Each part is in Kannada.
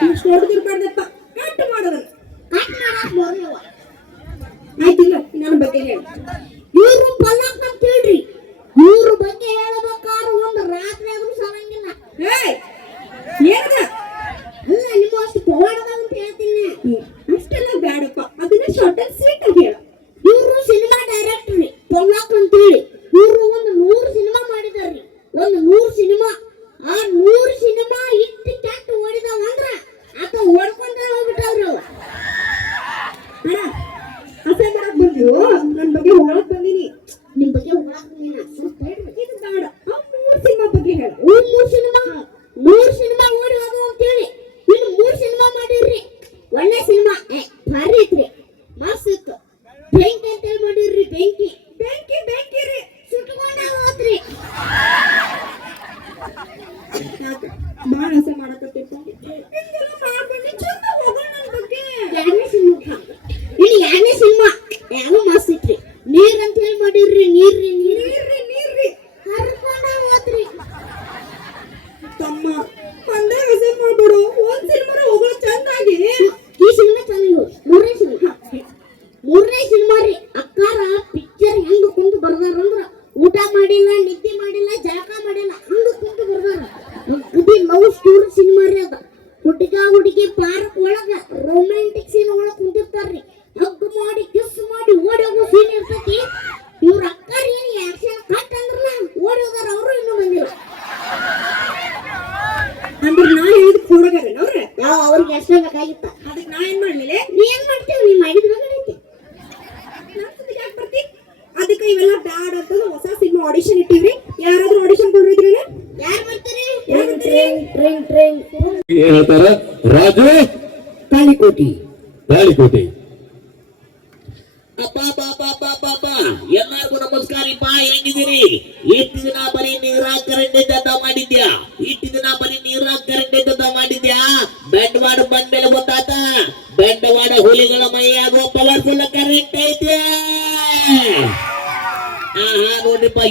ನಾಟ ಇಟ್ಟದೆ ಇಷ್ಟು Hehehe ಬೇಕಾಗಿತ್ತ ಅದಕ್ಕೆ ನಾ ಏನ್ ಮಾಡ್ಲಿಲ್ಲ ನೀ ಏನ್ ಮಾಡ್ತೇವೆ ನೀ ಮಾಡಿದ ಮಗನೈತಿ ಬರ್ತಿ? ಅದಕ್ಕೆ ಇವೆಲ್ಲ ಬ್ಯಾಡ್ ಅಂತ ಹೊಸ ಸಿನಿಮಾ ಆಡಿಷನ್ ಇಟ್ಟಿವ್ರಿ. ಯಾರಾದ್ರೂ ಆಡಿಷನ್ ಕೊಡ್ರಿದ್ರಿ ಯಾರು ಬರ್ತೀರಿ ಏನ್ ಹೇಳ್ತಾರ? ರಾಜು ತಾಳಿಕೋಟಿ. ತಾಳಿಕೋಟಿ. ಅಪ್ಪ ಪಾಪ ಪಾಪ ಎಲ್ಲಾರ್ಗು ನಮಸ್ಕಾರಿಪ್ಪ. ಹೆಂಗಿದ್ದೀರಿ? ಇಷ್ಟು ದಿನ ಬರೀ ನೀರಾಗ್ ಕರೆಂಟ್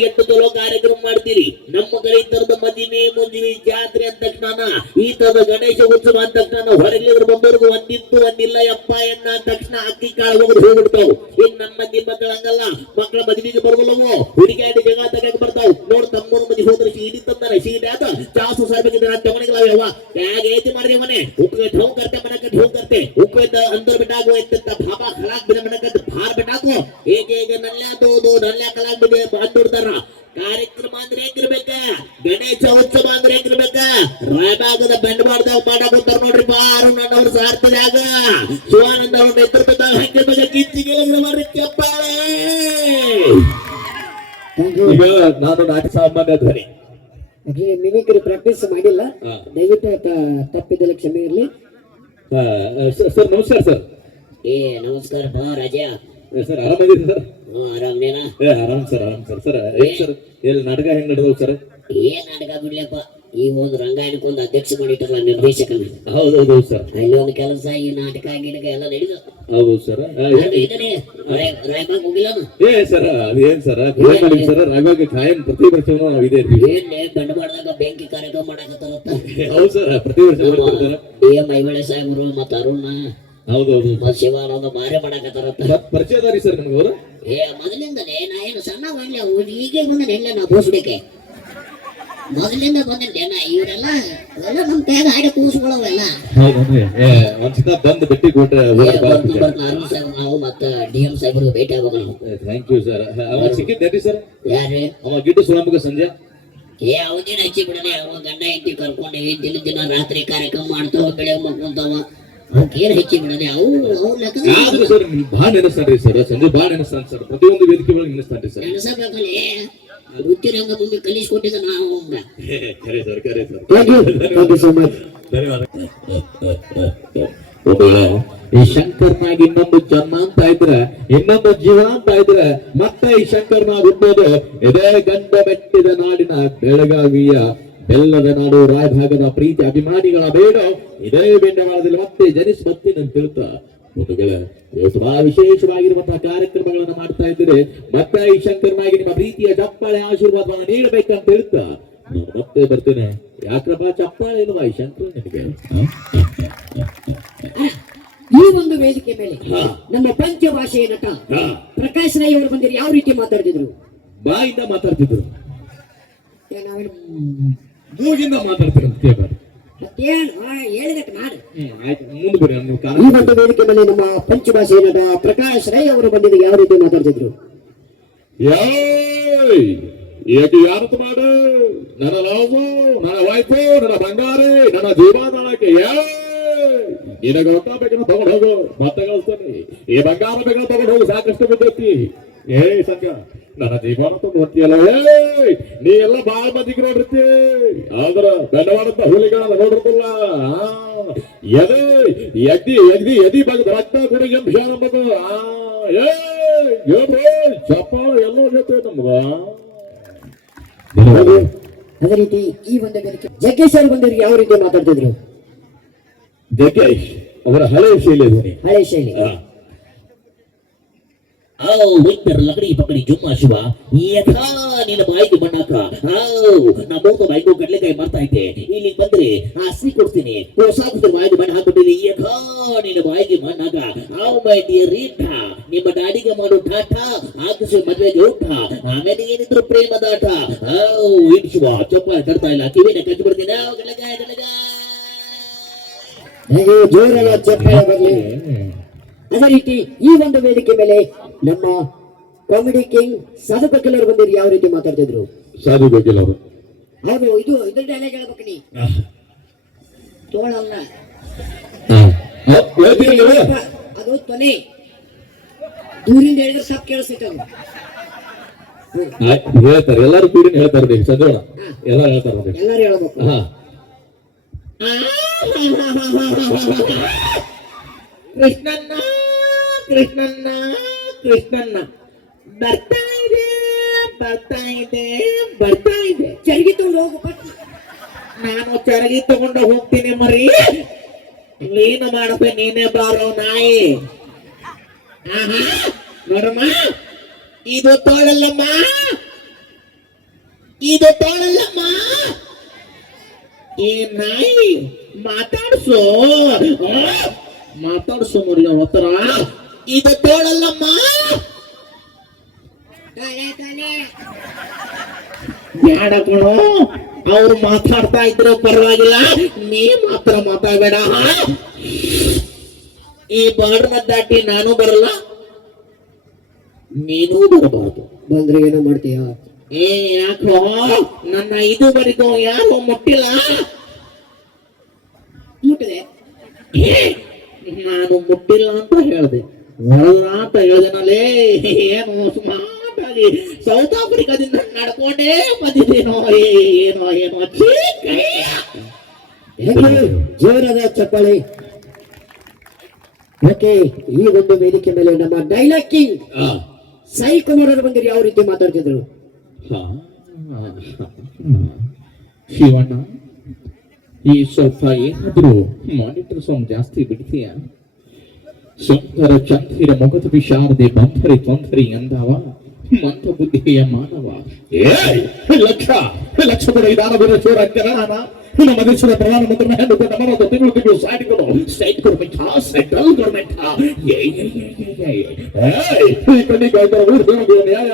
ಕಟ್ಟುತ್ತಲೋ ಕಾರ್ಯಕ್ರಮ ಮಾಡ್ತೀರಿ. ನಮ್ಮ ಕಡೆ ಈ ತರದ ಮದಿಮೆ ಮುಂದಿವಿ ಜಾತ್ರೆ ಅಂದ ತಕ್ಷಣ ಈ ತರದ ಗಣೇಶ ಉತ್ಸವ ಅಂದ ತಕ್ಷಣ ಹೊರಗಿದ್ರ ಬಂದವರು ಒಂದಿತ್ತು ಒಂದಿಲ್ಲ ಯಪ್ಪ ಎನ್ನ ಅಂದ ತಕ್ಷಣ ಅಕ್ಕಿ ಕಾಳು ಹೋಗಿ ಹೋಗ್ಬಿಡ್ತಾವ್ ಇನ್ ನಮ್ಮ ಮಕ್ಕಳ ಹಂಗಲ್ಲ. ಮಕ್ಕಳ ಮದುವೆಗೆ ಬರ್ಗೊಲ್ಲವು ಹುಡುಗಿ ಆಯ್ತು ಜಗ ತಗೊಂಡ್ ಬರ್ತಾವ್. ನೋಡ್ ತಮ್ಮೂರ್ ಮದಿ ಹೋದ್ರೆ ಸೀಡಿ ತಂದಾರ. ಸೀಡಿ ಆದ ಚಾಸು ಸಾರ್ಬೇಕಿದ್ರೆ ತಗೊಂಡಿಲ್ಲ ಯಾವ ಯಾಗ ಮಾಡ್ರಿ ಮನೆ ಉಪ್ಪು ಹೋಗ್ ಕರ್ತೆ, ಮನೆ ಕಟ್ಟಿ ಹೋಗ್ ಕರ್ತೆ. ಉಪ್ಪ ಅಂದ್ರ ಬಿಟ್ಟಾಗುವ ಎತ್ತ ಭಾಬಾ ಖಲಾಕ್ ಬಿಡ ಮನೆ ಕಟ್ಟು ಭಾರ ಬಿಟ್ಟಾಕು. ಏಕೆ ಈಗ ನಲ್ಯ, ದೋ ದೋ, ನಲ್ಯ ಕಲಾಕ್ ಬಿಡ ಬಂದೂರ್ ರಾಯಬಾಗದ ಪಾಠ ಕೊಡ್ತಾರ ನೋಡ್ರಿ ಬಾರು ನನ್ನವ್ರ ಸಾರ್ಥದಾಗ ಶಿವಾನಂದ ಅವ್ರ ನೇತೃತ್ವದ ಹಂಗಿರ್ಬೇಕ ಕಿಚ್ಚಿಗೆ ಮಾಡ್ರಿ ಚಪ್ಪಾಳೆ ಈಗ ನಾನು ನಾಟಿ ಸಾಮಾನ್ಯ ಧ್ವನಿ. ಮಿಮಿಕ್ರಿ ಪ್ರಾಕ್ಟೀಸ್ ಮಾಡಿಲ್ಲ. ದಯವಿಟ್ಟು ತ- ತಪ್ಪಿದಲ್ಲಿ ಕ್ಷಮೆ ಇರಲಿ. ಆ, ಸರ್ ಸರ್ ನಮಸ್ಕಾರ ಸರ್. ಏ ನಮಸ್ಕಾರ ಬಾ ರಾಜಾ. Sir ಆರಾಮದಿರಿ sir? ಆರಾಮ್ ಏ ಆರಾಮ್ ಸರ್ ಆರಾಮ್ ಸರ್. ಸರ್ ಏನ್ ಸರ್ ಎಲ್ಲಿ ನಾಟಕ ಹೆಂಗ್ ನಡೆದವು ಸರ್? ಏನ್ ನಾಟಕ ಬಿಡ್ಲಪ್ಪ. ಈ ಒಂದು ರಂಗಾಯಣಕ್ಕೆ ಒಂದು ಅಧ್ಯಕ್ಷ ಮಾಡಿಟ್ರಲ್ಲ ನಿರ್ದೇಶಕನ? ಹೌದು ಹೌದು ಸರ್. ಅಲ್ಲಿ ಒಂದು ಕೆಲಸ ಈ ನಾಟಕ ಗಿಡಕ ಎಲ್ಲ ನಡೀತು ಹೌದು ಸರ್. ಇದನ್ನೇ ರಾಯಬಾಗ್ ಹೋಗಿಲ್ಲ ಏ ಸರ್ ಅದೇನ್ ಸರ್? ಮಾಡಿ ಸರ್ ರಾಘವಾಗ ಕಾಯಂ ಪ್ರತಿ ವರ್ಷ ನಾವು ಇದೇ ಇರ್ತೀವಿ. ಏನ್ಲೇ ಬಂಡವಾಳದಾಗ ಬೆಂಕಿ ಕಾರ್ಯಕ್ರಮ ಮಾಡಕತ್ತಾರತ್ತ ಹೌದು ಸರ್ ಪ್ರತಿ ವರ್ಷ ಡಿ ಎಂ ಐವಳೆ ಸಾಹೇಬರು ಮತ್ತ ಅರುಣ ಹೌದು ಹೌದು. ಮತ್ತ ಶಿವಾನಂದ ಮಾರೆ ಮಾಡಕತ್ತಾರತ್ತ ಪರಿಚಯ ಅದಾರಿ ಸರ್ ನಿಮ್ಗೆ ಅವರು? ಏ ಮೊದಲಿಂದಲೇ ನಾ ಏನು ಸಣ್ಣ ಮಾಡ್ಲಿ ಈಗ ಬಂದ ಎಲ್ಲ ನಾ ಕೂಸ್ಬಿಡಕ್ಕೆ ಮೊದಲಿಂದ ಬಂದಿದ್ದೆ ಜನ ಇವರೆಲ್ಲ ಎಲ್ಲ ನಮ್ಮ ಕೈಯಾಗ ಆಡಿ ಏ ಒಂದ್ಸತ ಬಂದು ಭೇಟಿ ನಾವು ಮತ್ತ ಡಿ ಎಂ ಸಾಹೇಬ್ರಿಗೆ ಭೇಟಿ ಆಗ್ಬೇಕು ನಾವು ಥ್ಯಾಂಕ್ ಯು ಸರ್ ಅವ ಸಿಕ್ಕಿದ್ದೇರಿ ಸರ್ ಯಾರೇ ಅವ ಗಿಡ್ಡು ಸಂಜೆ? ಏ ಅವಧಿನ ಹಚ್ಚಿ ಬಿಡಲಿ ಅವ ಗಂಡ ಹೆಂಡತಿ ಕರ್ಕೊಂಡು ದಿನ ದಿನ ರಾತ್ರಿ ಕಾರ್ಯಕ್ರಮ ಮಾಡ್ತಾವ ಬೆಳಗ್ಗೆ ಮಕ್ಕೊಂತಾವ ಅವಕ್ಕೇನು ಹೆಚ್ಚಿ ಅವು ಲೆಕ್ಕ ಸರ್ ಭಾಳ ನೆನೆಸ್ತಾನ್ರಿ ಸರ್? ಸಂಜೆ ಭಾಳ ನೆನೆಸ್ತಾನೆ ಸರ್. ಪ್ರತಿಯೊಂದು ವೇದಿಕೆ ಒಳಗೆ ನೆನೆಸ್ತಾನ್ರಿ ಸರ್. ನೆನಸಬೇಕಲ್ಲಿ ವೃತ್ತಿ ರಂಗ ಮುಂದೆ ಕಲಿಸ್ಕೊಟ್ಟಿದ್ದ ನಾವು ಅವಂಗ ಖರೆ ಸರ್ ಖರೆ sir. Thank you thank you so much ಧನ್ಯವಾದ. ಒಂದು ಈ ಶಂಕರ್ನಾಗ ಇನ್ನೊಂದು ಜನ್ಮ ಅಂತ ಇದ್ರೆ ಇನ್ನೊಂದು ಜೀವ ಅಂತ ಇದ್ರೆ ಮತ್ತೆ ಈ ಶಂಕರ್ನಾಗ ಹುಟ್ಟೋದು ಇದೇ ಗಂಡ ಬೆಟ್ಟಿದ ನಾಡಿನ ಬೆಳಗಾವಿಯ ಬೆಲ್ಲದ ನಾಡು ರಾಯಭಾಗದ ಪ್ರೀತಿ ಅಭಿಮಾನಿಗಳ ಬೇಡ ಇದೇ ಬೆಂಡವಾಳದಲ್ಲಿ ಮತ್ತೆ ಜನಿಸಿ ಬರ್ತೀನಿ ಅಂತ ಹೇಳ್ತಾ. ಬಂಧುಗಳೇ ಬಹಳ ವಿಶೇಷವಾಗಿರುವಂತಹ ಕಾರ್ಯಕ್ರಮಗಳನ್ನು ಮಾಡ್ತಾ ಇದ್ದರೆ. ಮತ್ತೆ ಈ ಶಂಕರನಾಗಿ ನಿಮ್ಮ ಪ್ರೀತಿಯ ಚಪ್ಪಾಳೆ ಆಶೀರ್ವಾದವನ್ನು ನೀಡಬೇಕಂತ ಹೇಳ್ತಾ. ನಾನು ಮತ್ತೆ ಬರ್ತೇನೆ. ಯಾಕ್ರಪ್ಪ ಚಪ್ಪಾಳೆ ಇಲ್ವಾ ಈ ಶಂಕರ್ ನಿನಗೆ? ಈ ಒಂದು ವೇದಿಕೆ ಮೇಲೆ ನಮ್ಮ ಪಂಚಭಾಷೆಯ ನಟ ಪ್ರಕಾಶ್ ರೈ ಅವರು ಬಂದಿರಿ ಯಾವ ರೀತಿ ಮಾತಾಡ್ತಿದ್ರು? ಬಾಯಿಂದ ಮಾತಾಡ್ತಿದ್ರು. ನಾವೇನು ಮೂಗಿಂದ ಮಾತಾಡ್ತೀರಂತೆ ಈ ಕಾರಣ ಒಂದು ವೇದಿಕೆ ಮೇಲೆ ನಮ್ಮ ಪಂಚಭಾಷೆ ನಟ ಪ್ರಕಾಶ್ ರೈ ಅವರು ಬಂದಿದ್ದು ಯಾವ ರೀತಿ ಮಾತಾಡ್ತಿದ್ರು? ಯಾಯ್! ಏಕೆ ಯಾರತ್ತು ಮಾಡು. ನನ್ನ ಲಾವು ನನ್ನ ವೈಫು ನನ್ನ ಬಂಗಾರಿ ನನ್ನ ಜೀವನಾಳಕ್ಕೆ ನಿನಗ ರೊಕ್ಕ ಬೇಕನ್ನ ತಗೊಂಡು ಹೋಗು. ಮತ್ತೆ ಕಳಿಸ್ತಾನೆ. ಈ ಬಂಗಾರ ಬೇಕನ್ನ ತಗೊಂಡು ಹೋಗು ಸಾಕಷ್ಟು ಬಿದ್ದೈತಿ ಏ ಸಂಗ ನನ್ನ ಜೀವನ ನೋಡ್ತೀಯಲ್ಲ ನೀ ಎಲ್ಲ ಬಾಳ ಮಂದಿಗೆ ನೋಡಿರ್ತಿ. ಆದ್ರ ಬೆಳವಾಡಂತ ಹುಲಿಗಳನ್ನ ನೋಡಿರ್ತಿಲ್ಲ. ಎದೆ ಎದ್ದಿ ಎದ್ದಿ ಎದಿ ಬಗ್ಗೆ ರಕ್ತ ಕೂಡ ಎಂಬ ಶಾನ ಬಗ್ಗೆ ಎಲ್ಲೋ ನಮ್ಗ. ಅದೇ ರೀತಿ ಈ ಒಂದು ಜಗ್ಗೇಶ್ ಯಾವ ರೀತಿ ಮಾತಾಡ್ತಿದ್ರು? ಜಗ್ಗೇಶ್ ಅವರ ಹಳೆ ಶೈಲಿ ಹಳೆ ಶೈಲಿ. ಔ ವಿಂಟರ್ ಲಕಡಿ ಪಕಡಿ ಜುಮ್ಮ ಶಿವ. ಯಥಾ ನಿನ್ನ ಬಾಯಿಗೆ ಮಣ್ಣಾಕ ಔ ನಾ ಮೂರ್ತ ಬಾಯಿಗೂ ಕಡಲೆಕಾಯಿ ಮಾಡ್ತಾ ಇದ್ದೆ. ಇಲ್ಲಿ ಬಂದ್ರೆ ಆ ಹಸಿ ಕೊಡ್ತೀನಿ. ಹೊಸ ಬಾಯಿಗೆ ಬಣ್ಣ ಹಾಕ್ಬಿಟ್ಟಿನಿ ಯಥಾ ನಿನ್ನ ಬಾಯಿಗೆ ಮಣ್ಣಾಕ ಔ ಮೈ ಡಿಯರ್ ರೀಟ ನಿಮ್ಮ ಡ್ಯಾಡಿಗೆ ಮಾಡು ಟಾಟ. ಆಗಿಸಿ ಮದುವೆಗೆ ಊಟ. ಆಮೇಲೆ ಏನಿದ್ರು ಪ್ರೇಮದಾಟ ಔ ಇಟ್ ಶಿವ ಚಪ್ಪ ತಡ್ತಾ ಇಲ್ಲ. ಕಿವಿನ ಕಚ್ಚಿ ಬಿಡ್ತೀನಿ. ಗಡ್ಲೆಕಾಯಿ ಹಾಗೆ ಚಪ್ಪಾಳೆ ಬರಲಿ. ಅದೇ ರೀತಿ ಈ ಒಂದು ವೇದಿಕೆ ಮೇಲೆ ನಮ್ಮ ಕಾಮಿಡಿ ಕಿಂಗ್ ಸಾಧು ಕೆಲವರು ಬಂದಿರಿ ಯಾವ ರೀತಿ ಮಾತಾಡ್ತಿದ್ರು ಸಾಧು ಬಗ್ಗೆ ಅವರು. ಹೌದು ಇದು ಇದ್ರ ಡೈಲಾಗ್ ಹೇಳ್ಬೇಕು ನೀ. ತೋಳಲ್ಲ ಅದು ತೊನೆ ದೂರಿಂದ ಹೇಳಿದ್ರೆ ಸಾಕು ಕೇಳಿಸ್ತೈತೆ ಅದು. ಹೇಳ್ತಾರೆ ಎಲ್ಲಾರು ಕೂಡಿ ಹೇಳ್ತಾರೆ ನೀವು ಸಂಜೋಣ ಎಲ್ಲ ಹೇಳ್ತಾರೆ ನೋಡಿ ಎಲ್ಲರೂ ಹೇಳ್ಬೇಕು. ಹಾ. ಕೃಷ್ಣಣ್ಣ. ಕೃಷ್ಣಣ್ಣ ಬರ್ತಾ ಇದೆ ಬರ್ತಾ ಇದೆ ಬರ್ತಾ ಇದೆ. ಚರಗಿ ತಗೊಂಡು ಹೋಗು ನಾನು ಚರಗಿ ತಗೊಂಡು ಹೋಗ್ತೀನಿ ಮರಿ. ನೀನು ಮಾಡಬೇ ನೀನೇ ಬಾರೋ ನಾಯಿ. ಆಹಾ, ನೋಡಮ್ಮ ಇದು ತೋಳಲ್ಲಮ್ಮ. ಇದು ತೋಳಲ್ಲಮ್ಮ. ಈ ನಾಯಿ ಮಾತಾಡ್ಸೋ ಮಾತಾಡ್ಸೋ ಮರಿ ಅವ್ರ ಹತ್ರ ಇದು ತೋಳಲ್ಲಮ್ಮ ಬೇಡ ಕಣೋ. ಅವ್ರು ಮಾತಾಡ್ತಾ ಇದ್ರೆ ಪರವಾಗಿಲ್ಲ. ನೀ ಮಾತ್ರ ಮಾತಾಡಬೇಡ. ಈ ಬಾರ್ಡರ್ನ ದಾಟಿ ನಾನು ಬರಲ್ಲ. ನೀನು ಬರಬಾರ್ದು. ಬಂದ್ರೆ ಏನೋ ಮಾಡ್ತೀಯ? ಏ ಯಾಕೋ? ನನ್ನ ಇದುವರೆಗೂ ಯಾರು ಮುಟ್ಟಿಲ್ಲ. ಮುಟ್ಟಿದೆ. ನಾನು ಮುಟ್ಟಿಲ್ಲ ಅಂತ ಹೇಳ್ದೆ. ಅಂತ ಹೇಳ್ದೆನಲ್ಲೇ ಏನು ಸ್ಮಾರ್ಟ್ ಆಗಿ ಸೌತ್ ಆಫ್ರಿಕಾದಿಂದ ನಡ್ಕೊಂಡೇ ಬಂದಿದ್ದೇನೋ ಏನೋ ಏನೋ ಜೋರಾದ ಚಪ್ಪಾಳೆ. ಓಕೆ ಈ ಒಂದು ವೇದಿಕೆ ಮೇಲೆ ನಮ್ಮ ಡೈಲಾಗ್ ಕಿಂಗ್ ಸೈ ಸಾಯಿ ಕುಮಾರ್ ಅವರು ಬಂದಿರಿ ಯಾವ ರೀತಿ ಮಾತಾಡ್ತಿದ್ರು. ಶಿವಣ್ಣ ಈ ಸ್ವಲ್ಪ ಏನಾದ್ರೂ ಮಾನಿಟರ್ ಸಾಂಗ್ ಜಾಸ್ತಿ ಬಿಡ್ತೀಯ? ಸುಂದರ ಚಂದಿರ ಮುಖದ ವಿಶಾರದೆ ಬಂಧರಿ ತೊಂದರಿ ಎಂದವ ಮಂದ ಬುದ್ಧಿಯ ಮಾನವ ಏಯ್ ಲಕ್ಷ ಲಕ್ಷ ಕೂಡ ಇದಾನ ಬರೋ ಚೋರ ಅಂತೀರ ನಾನ ನಮ್ಮ ದೇಶದ ಪ್ರಧಾನಮಂತ್ರಿನ ಹೆಣ್ಣು ಕೊಟ್ಟ ಮನೋದು ತಿಂಗಳು ತಿಂಗಳು ಸಾಡಿಗಳು ಸ್ಟೇಟ್ ಗೌರ್ಮೆಂಟ್ ಸೆಂಟ್ರಲ್ ಗೌರ್ಮೆಂಟ್ ಏಯ್ ಈ ಕಣ್ಣಿಗೆ ಕಾಯ್ತಾರ ಊರು ದೇವರುಗಳು ನ್ಯಾಯ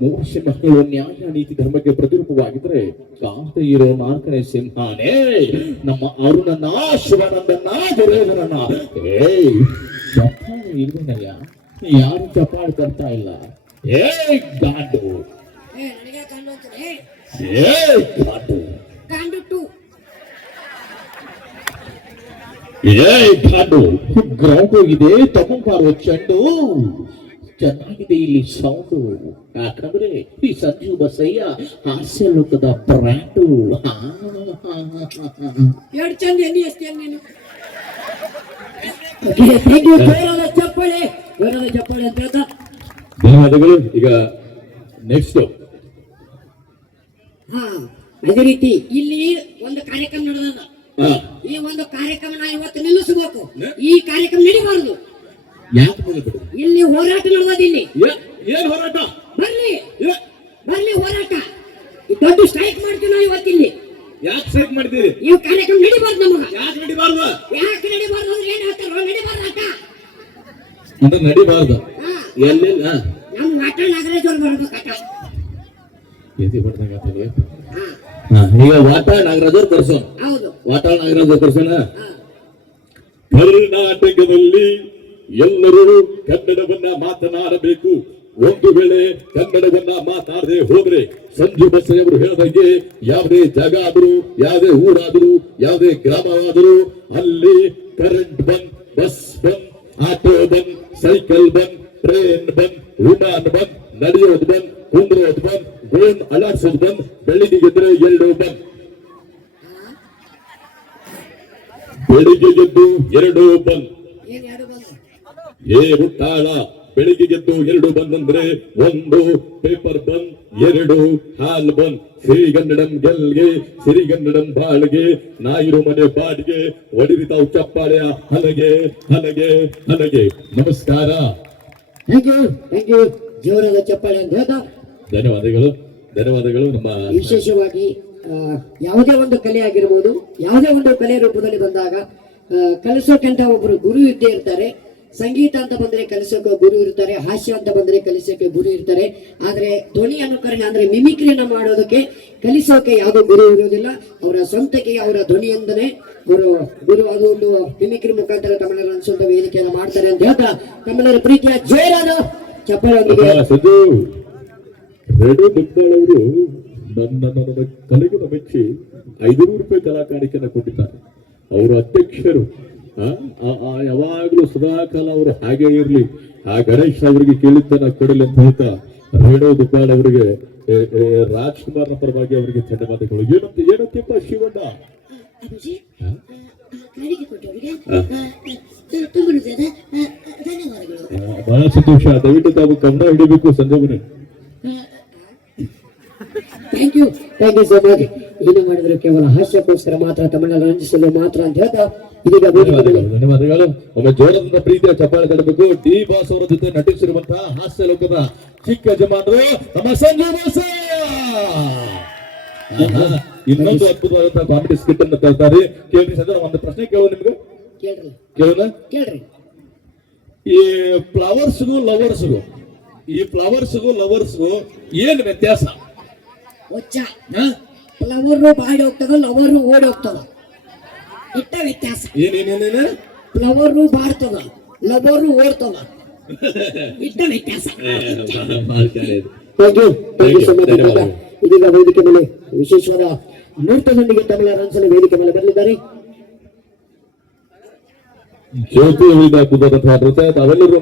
ಮೂರು ಸಿಂಹಗಳು ನ್ಯಾಯ ನೀತಿ ಧರ್ಮಕ್ಕೆ ಪ್ರತಿರೂಪವಾಗಿದ್ರೆ ಕಾಂತ ಇರೋ ನಾಲ್ಕನೇ ಸಿಂಹನೇ ನಮ್ಮ ಅರುಣನ ಶಿವಾನಂದನ ಚಪ್ಪಾಳೆ ಇಲ್ವೇನಯ್ಯ? ಯಾರು ಚಪ್ಪಾಳೆ ತರ್ತಾ ಇಲ್ಲ? ಗಾಂಡು. ಗಾಂಡು ಟು. ಏ ಕಾಡು ಗ್ರೌಂಡ್ ಹೋಗಿದೆ ತಗೊಂಬಾರುವ ಚೆಂಡು. ಚೆನ್ನಾಗಿದೆ ಇಲ್ಲಿ ಸೌಂಡು. ಯಾಕಂದ್ರೆ ಈ ಸಂಜೀವ್ ಬಸಯ್ಯ ಹಾಸ್ಯ ಲೋಕದ ಬ್ರ್ಯಾಂಡು ಎರಡು ಚಂದ ಎಷ್ಟೇನು ನೀನು. ಓಕೆ ಥ್ಯಾಂಕ್ ಯು ಜೋರಾದ ಚಪ್ಪಾಳೆ ಚಪ್ಪಾಳೆ ಅಂತ ಧನ್ಯವಾದಗಳು. ಈಗ ನೆಕ್ಸ್ಟ್ ಹಾ ಅದೇ ರೀತಿ ಇಲ್ಲಿ ಒಂದು ಕಾರ್ಯಕ್ರಮ ನಡೆದ ಈ ಒಂದು ಕಾರ್ಯಕ್ರಮ ನಾ ಇವತ್ತು ನಿಲ್ಲಿಸಬೇಕು. ಈ ಕಾರ್ಯಕ್ರಮ ನಡಿಬಾರದು. ಇಲ್ಲಿ ಹೋರಾಟ ಇಲ್ಲಿ ಏನ್ ಹೋರಾಟ? ಬರ್ಲಿ. ಬರ್ಲಿ ಹೋರಾಟ. ದೊಡ್ಡ ಸ್ಟ್ರೈಕ್ ಮಾಡ್ತೀವಿ ನಾವು ಇವತ್ತಿಲ್ಲಿ? ಯಾಕೆ ಸ್ಟ್ರೈಕ್ ಮಾಡ್ತೀರಿ? ಈ ಕಾರ್ಯಕ್ರಮ ನಡಿಬಾರ್ದು ನಮಗ. ಯಾಕೆ ನಡಿಬಾರ್ದು? ಯಾಕೆ ನಡಿಬಾರ್ದು ಅಂದ್ರೆ ಏನ್ ಹಾಕ್ತಾರ ನಡಿಬಾರ್ದು ಆಟ ಅಂದ್ರೆ ನಡಿಬಾರ್ದು. ಎಲ್ಲೆಲ್ಲ? ನಮ್ಮ ವಾಟಾಳ್ ನಾಗರಾಜ್ ಅವ್ರು ಬರ್ಬೇಕು ಆಟ ಎದೆ ಹೊಡ್ದಂಗ್ ಈಗ ವಾಟಾಳ್ ನಾಗರಾಜ್ ಹೌದು. ವಾಟಾಳ್ ನಾಗರಾಜ್ ಕರ್ಸೋಣ ಹಾ. ಕರ್ನಾಟಕದಲ್ಲಿ ಎಲ್ಲರೂ ಕನ್ನಡವನ್ನ ಮಾತನಾಡಬೇಕು. ಒಂದು ವೇಳೆ ಕನ್ನಡವನ್ನ ಮಾತಾಡದೆ ಹೋದ್ರೆ ಸಂಜು ಬಸಯ್ಯವರು ಹೇಳಿದಂಗೆ ಯಾವುದೇ ಜಾಗ ಆದರೂ, ಯಾವುದೇ ಊರಾದರೂ, ಯಾವುದೇ ಗ್ರಾಮವಾದರೂ ಅಲ್ಲಿ ಕರೆಂಟ್ ಬಂದ್ ಬಸ್ ಬಂದ್ ಆಟೋ ಬಂದ್ ಸೈಕಲ್ ಬಂದ್ ಟ್ರೈನ್ ಬಂದ್, ವಿಮಾನ ಬಂದ್, ನಡೆಯೋದು ಬಂದ್, ಕುಂದ್ರೋದು ಬಂದ್ ಡ್ರೋನ್ ಅಲಾಡ್ಸೋದು ಬಂದ್ ಬೆಳಿಗ್ಗೆದ್ರೆ ಎರಡು ಬಂದ್. ಬೆಳಿಗ್ಗೆ ಎದ್ದು ಎರಡು ಬಂದ್. ಏನ್ ಎರಡು ಬಂದು ಏ ಮುಟ್ಟಾಳ ಬೆಳಿಗ್ಗೆ ಗೆದ್ದು ಎರಡು ಬಂದ್ ಅಂದ್ರೆ ಒಂದು ಪೇಪರ್ ಬಂದ್ ಎರಡು ಹಾಲ್ ಬಂದ್ ಸಿರಿಗನ್ನಡಂ ಗೆಲ್ಗೆ ಸಿರಿಗನ್ನಡಂ ಬಾಳ್ಗೆ ನಾಯಿರು ಮನೆ ಬಾಡಿಗೆ ಒಡಿರಿತಾವ್ ಚಪ್ಪಾಳೆಯ ಹಲಗೆ ಹಲಗೆ ಹಲಗೆ. ನಮಸ್ಕಾರ. ಥ್ಯಾಂಕ್ ಯು ಥ್ಯಾಂಕ್ ಯು ಜೋರಾದ ಚಪ್ಪಾಳೆ ಅಂತ ಹೇಳ್ತಾ? ಧನ್ಯವಾದಗಳು. ಧನ್ಯವಾದಗಳು ನಮ್ಮ ವಿಶೇಷವಾಗಿ ಯಾವುದೇ ಒಂದು ಕಲೆ ಆಗಿರ್ಬೋದು ಯಾವುದೇ ಒಂದು ಕಲೆ ರೂಪದಲ್ಲಿ ಬಂದಾಗ ಕಲಿಸೋಕ್ಕಿಂತ ಒಬ್ಬರು ಗುರು ಇದ್ದೇ ಇರ್ತಾರೆ. ಸಂಗೀತ ಅಂತ ಬಂದ್ರೆ ಕಲಿಸೋಕೆ ಗುರು ಇರ್ತಾರೆ ಹಾಸ್ಯ ಅಂತ ಬಂದ್ರೆ ಕಲಿಸೋಕೆ ಗುರು ಇರ್ತಾರೆ. ಆದ್ರೆ ಧ್ವನಿ ಅನುಕರಣೆ ಅಂದ್ರೆ ಮಿಮಿಕ್ರಿಯನ್ನು ಮಾಡೋದಕ್ಕೆ ಕಲಿಸೋಕೆ ಯಾವುದೋ ಗುರು ಇರೋದಿಲ್ಲ ಅವರ ಸ್ವಂತಕ್ಕೆ ಅವರ ಧ್ವನಿಯಿಂದನೇ ಅವರು ಗುರು. ಅದು ಒಂದು ಮಿಮಿಕ್ರಿ ಮುಖಾಂತರ ತಮಿಳರ ಅನ್ಸುವಂತ ವೇದಿಕೆಯನ್ನು ಮಾಡ್ತಾರೆ ಅಂತ ಹೇಳ್ತಾ ತಮಿಳರ ಪ್ರೀತಿಯ ಅಪ್ಪ, ಸದ್ದು ರೇಡಿಯೋ ನನ್ನ ಕಲೆಗೆ ಐದುನೂರು ರೂಪಾಯಿ ಕಲಾಕಾರಿಕೆಯನ್ನು ಕೊಟ್ಟಿದ್ದಾರೆ. ಅವರ ಅಧ್ಯಕ್ಷರು. ಯಾವಾಗಲೂ ಸದಾಕಾಲ ಅವರು ಹಾಗೆ ಇರಲಿ. ಆ ಗಣೇಶ್ ಅವರಿಗೆ ಕೇಳಿದ್ದನ್ನ ಕೊಡಲಿ ಅಂತ ಹೇಳ್ತಾ ರೇಡೋ ದುಗ್ದಾಳ್ ಅವರಿಗೆ ರಾಜ್ಕುಮಾರ್ನ ಪರವಾಗಿ ಅವರಿಗೆ ಧನ್ಯವಾದಗಳು. ಏನಂತ ಏನಂತಪ್ಪ ಶಿವಣ್ಣ? ಬಹಳ ಸಂತೋಷ. ದಯವಿಟ್ಟು ತಾವು ಕನ್ನಡ ಹಿಡಿಬೇಕು ಸಂಜೆ thank you thank you so much ಏನು ಮಾಡಿದ್ರು ಕೇವಲ ಹಾಸ್ಯಕ್ಕೋಸ್ಕರ ಮಾತ್ರ ತಮಿಳಲ್ಲಿ ರಂಜಿಸಲು ಮಾತ್ರ ಅಂತ ಹೇಳ್ತಾ ಇದೀಗ ಧನ್ಯವಾದಗಳು ಒಮ್ಮೆ ಜೋಳದಿಂದ ಪ್ರೀತಿಯ ಚಪ್ಪಾಳೆ ತಡಬೇಕು. ಡಿ ಬಾಸ್ ಅವರ ಜೊತೆ ನಟಿಸಿರುವಂತಹ ಹಾಸ್ಯ ಲೋಕದ ಚಿಕ್ಕ ಯಜಮಾನರು ನಮ್ಮ ಸಂಜಯ್. ಆಹಾ, ಇನ್ನೊಂದು ಅದ್ಭುತವಾದಂತಹ ಕಾಮಿಡಿ ಸ್ಕಿಟ್ ಅನ್ನು ತರ್ತಾರೆ ಕೇಳಿ ಸಂಜಯ್ ಒಂದು ಪ್ರಶ್ನೆ ಕೇಳೋ ನಿಮ್ಗೆ. ಕೇಳ್ರಿ. ಕೇಳೋಣ? ಕೇಳ್ರಿ. ಈ ಫ್ಲವರ್ಸ್ಗೂ ಲವರ್ಸ್ಗೂ ಈ ಫ್ಲವರ್ಸ್ಗೂ ಲವರ್ಸ್ಗೂ ಏನ್ ವ್ಯತ್ಯಾಸ? ಒಚ್ಚ ಹಾ? ಫ್ಲವರು ಬಾಡಿ ಹೋಗ್ತದ ಲವರು ಓಡಿ ಹೋಗ್ತದ? ಇಟ್ಟ ವ್ಯತ್ಯಾಸ. ಏನೇನೇನೇನು ಫ್ಲವರು ಬಾಡ್ತದ ಲವರು ಓಡ್ತದ? ಇಟ್ಟ ವ್ಯತ್ಯಾಸ. ಇದೀಗ ವೇದಿಕೆ ಮೇಲೆ ವಿಶೇಷವಾದ ನೃತ್ಯದೊಂದಿಗೆ ತಮಿಳ ರಂಜನ ವೇದಿಕೆ ಮೇಲೆ ಬರಲಿದ್ದಾರೆ. ಜ್ಯೋತಿ ಅದ್ಭುತವಾದಂತಹ ನೃತ್ಯ ತಾವೆಲ್ಲರೂ